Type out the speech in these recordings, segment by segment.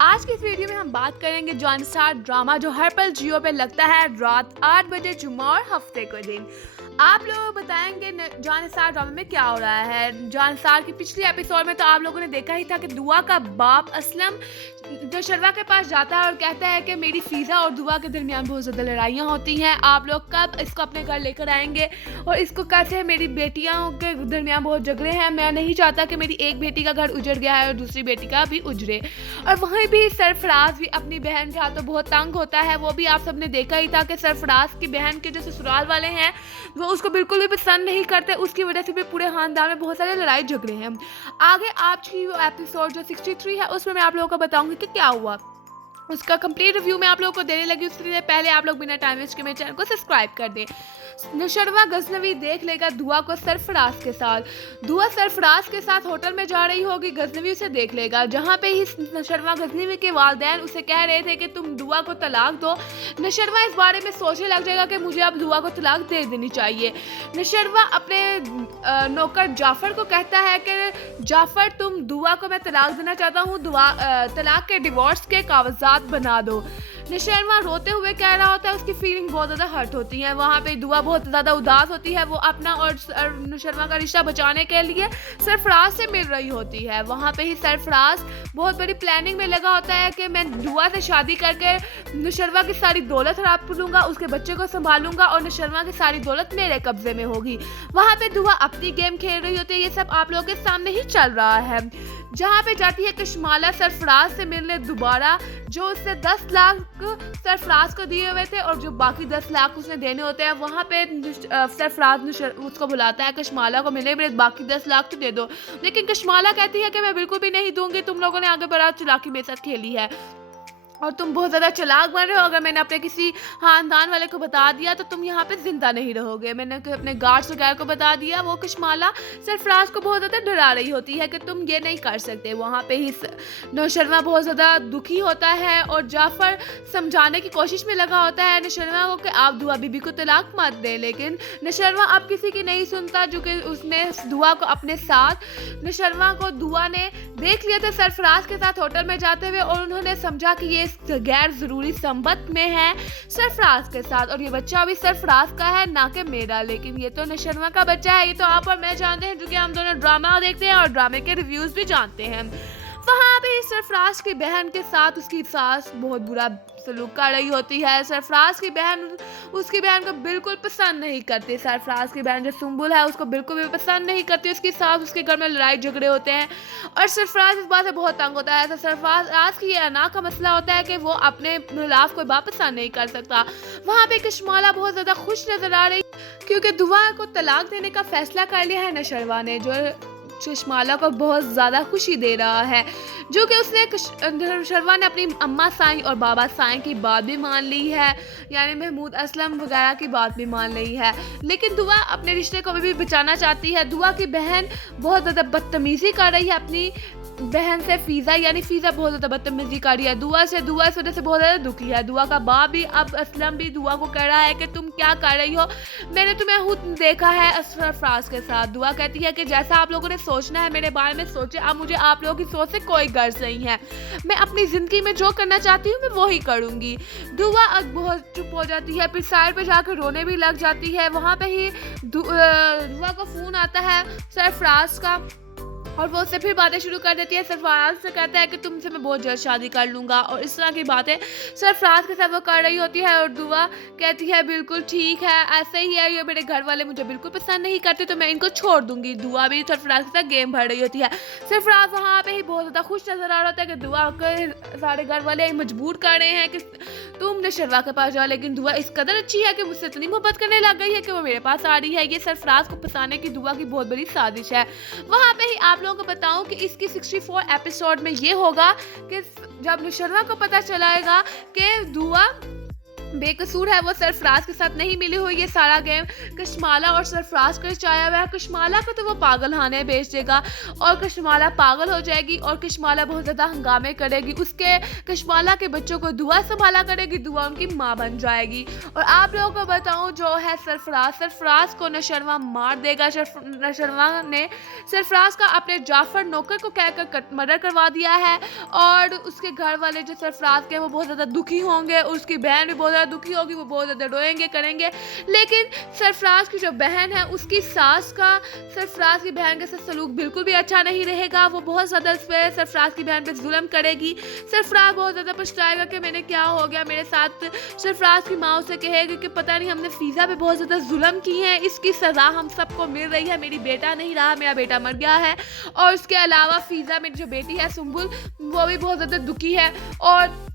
आज की इस वीडियो में हम बात करेंगे जॉन स्टार ड्रामा जो हर पल जियो पे लगता है रात 8 बजे जुम्मा और हफ्ते को दिन। आप लोगों को बताएंगे जॉन स्टार ड्रामा में क्या हो रहा है। जॉन स्टार की पिछली एपिसोड में तो आप लोगों ने देखा ही था कि दुआ का बाप असलम नौशरवा के पास जाता है और कहता है कि मेरी फीज़ा और दुआ के दरमियान बहुत ज़्यादा लड़ाइयाँ होती हैं, आप लोग कब इसको अपने घर लेकर आएंगे और इसको कैसे मेरी बेटियों के दरमियान बहुत झगड़े हैं, मैं नहीं चाहता कि मेरी एक बेटी का घर उजड़ गया है और दूसरी बेटी का भी उजड़े। और वहीं भी सरफराज भी अपनी बहन के हाथों बहुत तंग होता है। वो भी आप सबने देखा ही था कि सरफराज की बहन के जो ससुराल वाले हैं वो उसको बिल्कुल भी पसंद नहीं करते, उसकी वजह से भी पूरे खानदान में बहुत सारे लड़ाई झगड़े हैं। आगे आज की वो एपिसोड जो 63 है उसमें मैं आप लोगों को बताऊंगी कि क्या हुआ। उसका कंप्लीट रिव्यू मैं आप लोगों को देने लगी, उसके लिए पहले आप लोग बिना टाइम वेस्ट के मेरे चैनल को सब्सक्राइब कर दें। नौशरवा गजनवी देख लेगा दुआ को सरफराज के साथ। दुआ सरफराज के साथ होटल में जा रही होगी, गजनवी उसे देख लेगा। जहाँ पे ही नौशरवा गजनवी के वालिदैन उसे कह रहे थे कि तुम दुआ को तलाक दो, नौशरवा इस बारे में सोचने लग जाएगा कि मुझे अब दुआ को तलाक दे देनी चाहिए। नौशरवा अपने नौकर जाफर को कहता है कि जाफर तुम दुआ को मैं तलाक देना चाहता हूँ, तलाक के डिवोर्स के कागजात बना दो। नौशरवा रोते हुए कह रहा होता है, उसकी फीलिंग बहुत ज़्यादा हर्ट होती है। वहाँ पे दुआ बहुत ज़्यादा उदास होती है, वो अपना और नौशरवा का रिश्ता बचाने के लिए सरफराज से मिल रही होती है। वहाँ पे ही सरफराज बहुत बड़ी प्लानिंग में लगा होता है कि मैं दुआ से शादी करके नौशरवा की सारी दौलत हड़प लूँगा, उसके बच्चे को संभालूंगा और नौशरवा की सारी दौलत मेरे कब्जे में होगी। वहाँ पे दुआ अपनी गेम खेल रही होती है, ये सब आप लोगों के सामने ही चल रहा है। जहाँ पे जाती है कश्माला सरफराज से मिलने दोबारा, जो उसने 10 लाख सरफराज को दिए हुए थे और जो बाकी 10 लाख उसने देने होते हैं। वहाँ पे सरफराज उसको बुलाता है कश्माला को मिलने, मेरे बाकी 10 लाख तो दे दो, लेकिन कश्माला कहती है कि मैं बिल्कुल भी नहीं दूंगी, तुम लोगों ने आगे बड़ा चालाकी मेरे साथ खेली है और तुम बहुत ज़्यादा चालाक बन रहे हो। अगर मैंने अपने किसी खानदान वाले को बता दिया तो तुम यहाँ पे जिंदा नहीं रहोगे। मैंने अपने गार्ड्स वगैरह को बता दिया। वो कश्माला सरफराज को बहुत ज़्यादा डरा रही होती है कि तुम ये नहीं कर सकते। वहाँ पे ही नौशरवा बहुत ज़्यादा दुखी होता है और जाफ़र समझाने की कोशिश में लगा होता है नौशरवा को कि आप दुआ बीबी को तलाक मत दें, लेकिन नौशरवा अब किसी की नहीं सुनता, जो कि उसने दुआ को अपने साथ नौशरवा को दुआ ने देख लिया था सरफराज के साथ होटल में जाते हुए और उन्होंने समझा कि ये गैर जरूरी संबंध में है सरफराज के साथ और ये बच्चा अभी सरफराज का है ना कि मेरा। लेकिन ये तो नौशरवा का बच्चा है, ये तो आप और मैं जानते हैं, क्योंकि हम दोनों ड्रामा देखते हैं और ड्रामे के रिव्यूज भी जानते हैं। वहाँ पे सरफराज की बहन के साथ उसकी सास बहुत बुरा सलूक कर रही होती है। सरफराज की बहन उसकी बहन को बिल्कुल पसंद नहीं करती। सरफराज की बहन जो सुंबुल है उसको बिल्कुल भी पसंद नहीं करती। उसकी सास उसके घर में लड़ाई झगड़े होते हैं और सरफराज इस बात से बहुत तंग होता है। तो सरफराज की ये अना का मसला होता है कि वो अपने खिलाफ कोई बात पसंद नहीं कर सकता। वहाँ पे कश्माला बहुत ज़्यादा खुश नजर आ रही क्योंकि दुआ को तलाक देने का फैसला कर लिया है नौशरवा ने, जो कश्माला को बहुत ज़्यादा खुशी दे रहा है, जो कि उसने नौशरवा ने अपनी अम्मा साईं और बाबा साईं की बात भी मान ली है, यानी महमूद असलम वगैरह की बात भी मान ली है। लेकिन दुआ अपने रिश्ते को भी बचाना चाहती है। दुआ की बहन बहुत ज़्यादा बदतमीज़ी कर रही है अपनी बहन से फ़ीज़ा, यानी फ़ीज़ा बहुत ज़्यादा बदतमीज़ी कर रही है दुआ इस वजह से बहुत ज़्यादा दुखी है। दुआ का बाप भी अब असलम भी दुआ को कह रहा है कि तुम क्या कर रही हो, मैंने तुम्हें खुद देखा है सरफराज के साथ। दुआ कहती है कि जैसा आप लोगों ने सोचना है मेरे बारे में सोचे, अब मुझे आप लोगों की सोच से कोई गर्ज नहीं है, मैं अपनी ज़िंदगी में जो करना चाहती हूँ मैं वही करूँगी। दुआ अब बहुत चुप हो जाती है, फिर साइड पर जाकर रोने भी लग जाती है। वहाँ पर ही दुआ को फ़ोन आता है सरफराज का और वो उससे फिर बातें शुरू कर देती है। सरफराज से कहता है कि तुमसे मैं बहुत जल्द शादी कर लूँगा और इस तरह की बातें सरफराज के साथ वो कर रही होती है। और दुआ कहती है बिल्कुल ठीक है, ऐसे ही है, ये मेरे घर वाले मुझे बिल्कुल पसंद नहीं करते तो मैं इनको छोड़ दूँगी। दुआ भी सरफराज के साथ गेम भर रही होती है। सरफराज वहाँ पर ही बहुत ज़्यादा खुश नज़र आ रहा होता है कि दुआ के सारे घर वाले मजबूर कर रहे हैं कि तुम नौशरवा के पास जाओ, लेकिन दुआ इस कदर अच्छी है कि मुझसे इतनी मोहब्बत करने लग गई है कि वो मेरे पास आ रही है। ये सरफराज को फंसाने की दुआ की बहुत बड़ी साजिश है। वहाँ पे ही आप लोगों को बताऊं कि इसकी 64 एपिसोड में ये होगा कि जब नौशरवा को पता चलाएगा कि दुआ बेकसूर है, वो सरफराज के साथ नहीं मिली हुई। ये सारा गेम कशमाला और सरफराज का चाया हुआ है। कशमाला को तो वो पागलखाने भेज देगा और कशमाला पागल हो जाएगी और कशमाला बहुत ज़्यादा हंगामे करेगी। उसके कशमाला के बच्चों को दुआ संभाला करेगी, दुआ उनकी माँ बन जाएगी। और आप लोगों को बताऊं, जो है सरफराज को नशरवा मार देगा। नशरवा ने सरफराज का अपने जाफर नौकर को कहकर मर्डर करवा दिया है और उसके घर वाले जो सरफराज के वो बहुत ज़्यादा दुखी होंगे और उसकी बहन भी बहुत ज़्यादा दुखी होगी, वो बहुत ज़्यादा रोएंगे करेंगे। लेकिन सरफराज की जो बहन है उसकी सास का सरफराज की बहन के साथ सलूक बिल्कुल भी अच्छा नहीं रहेगा। वो बहुत ज़्यादा इस पर सरफराज की बहन पे जुल्म करेगी। सरफराज बहुत ज़्यादा पछताएगा कि मैंने क्या हो गया मेरे साथ। सरफराज की माँ उसे कहेगी कि पता नहीं हमने फ़िज़ा पे बहुत ज़्यादा जुल्म की है, इसकी सज़ा हम सबको मिल रही है। मेरी बेटा नहीं रहा, मेरा बेटा मर गया है। और उसके अलावा फ़िज़ा मेरी जो बेटी है सुम्बुल, वो भी बहुत ज़्यादा दुखी है। और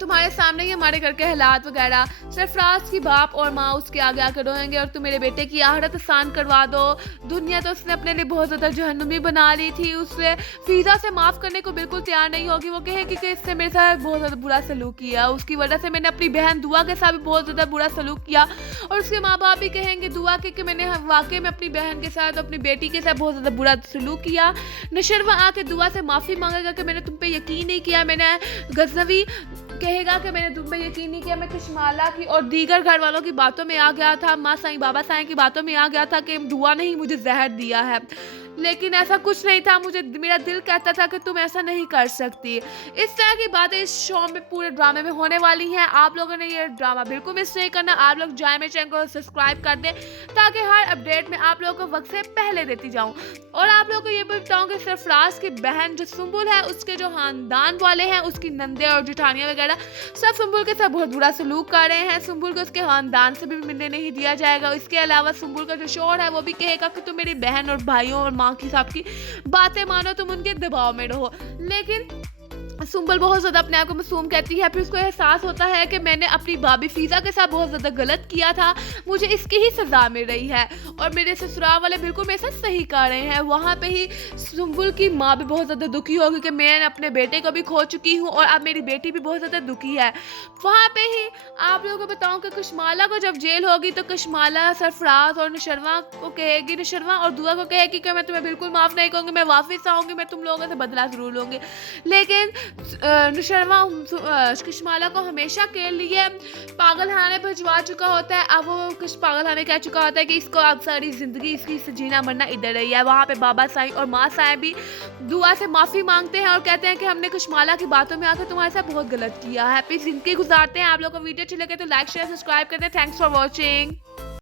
तुम्हारे सामने ही हमारे घर के हालात वगैरह। सरफराज की बाप और माँ उसके आगे आकर रोएंगे और तुम मेरे बेटे की आहरत आसान करवा दो। दुनिया तो उसने अपने लिए बहुत ज़्यादा जहन्नुमी बना ली थी। उससे फ़िज़ा से माफ़ करने को बिल्कुल तैयार नहीं होगी। वो कहेगी कि इससे मेरे साथ बहुत ज़्यादा बुरा सलूक किया, उसकी वजह से मैंने अपनी बहन दुआ के साथ भी बहुत ज़्यादा बुरा सलूक किया। और उसके माँ बाप भी कहेंगे दुआ के कि मैंने वाकई में अपनी बहन के साथ, अपनी बेटी के साथ बहुत ज़्यादा बुरा सलूक किया। नशरवा आके दुआ से माफ़ी मांगेगा कि मैंने तुम पे यकीन नहीं किया। मैंने गजनवी कहेगा कि मैंने तुम पे यकीन नहीं किया, मैं कशमाला की और दीगर घर वालों की बातों में आ गया था, माँ साईं बाबा साईं की बातों में आ गया था कि दुआ ने ही मुझे जहर दिया है। लेकिन ऐसा कुछ नहीं था, मुझे मेरा दिल कहता था कि तुम ऐसा नहीं कर सकती। इस तरह की बातें इस शो में, पूरे ड्रामे में होने वाली हैं। आप लोगों ने ये ड्रामा बिल्कुल मिस नहीं करना। आप लोग जाए मेरे चैनल को सब्सक्राइब कर दें ताकि हर अपडेट में आप लोगों को वक्त से पहले देती जाऊँ। और आप लोगों को ये भी बताऊँ कि सरफराज की बहन जो सुम्बुल है, उसके जो खानदान वाले हैं, उसकी नंदे और जेठानियाँ वगैरह सब सुम्बुल के साथ बहुत बुरा सलूक कर रहे हैं। सुम्बुल को उसके खानदान से भी मिलने नहीं दिया जाएगा। इसके अलावा सुम्बुल का जो शौहर है वो भी कहेगा कि तुम मेरी बहन और भाइयों और माँ की साहब की बातें मानो, तुम उनके दबाव में रहो। लेकिन सुम्बुल बहुत ज़्यादा अपने आप को मासूम कहती है। फिर उसको एहसास होता है कि मैंने अपनी भाभी फ़िज़ा के साथ बहुत ज़्यादा गलत किया था, मुझे इसकी ही सज़ा मिल रही है। और मेरे ससुराल वाले बिल्कुल मेरे साथ सही कर रहे हैं। वहाँ पे ही सुम्बुल की माँ भी बहुत ज़्यादा दुखी होगी कि मैं अपने बेटे को भी खो चुकी हूँ और अब मेरी बेटी भी बहुत ज़्यादा दुखी है। वहाँ पे ही आप लोगों को बताऊँ कि कशमाला को जब जेल होगी तो कशमाला सरफराज और नशरवा को कहेगी, नशरवा और दुआ को कहेगी कि मैं तुम्हें बिल्कुल माफ़ नहीं करूँगी, मैं वापस आऊँगी, मैं तुम लोगों से बदला ज़रूर लूँगी। लेकिन नशरवा कशमाला को हमेशा के लिए पागलखाने भिजवा चुका होता है। अब वो कुछ पागलखाने कह चुका होता है कि इसको अब सारी ज़िंदगी इसकी जीना मरना इधर ही है। वहाँ पे बाबा साईं और माँ साईं भी दुआ से माफ़ी मांगते हैं और कहते हैं कि हमने कशमाला की बातों में आकर तुम्हारे साथ बहुत गलत किया है। फिर ज़िंदगी गुजारते हैं। आप लोग को वीडियो अच्छी लगे तो लाइक शेयर सब्सक्राइब करते हैं। Thanks for watching.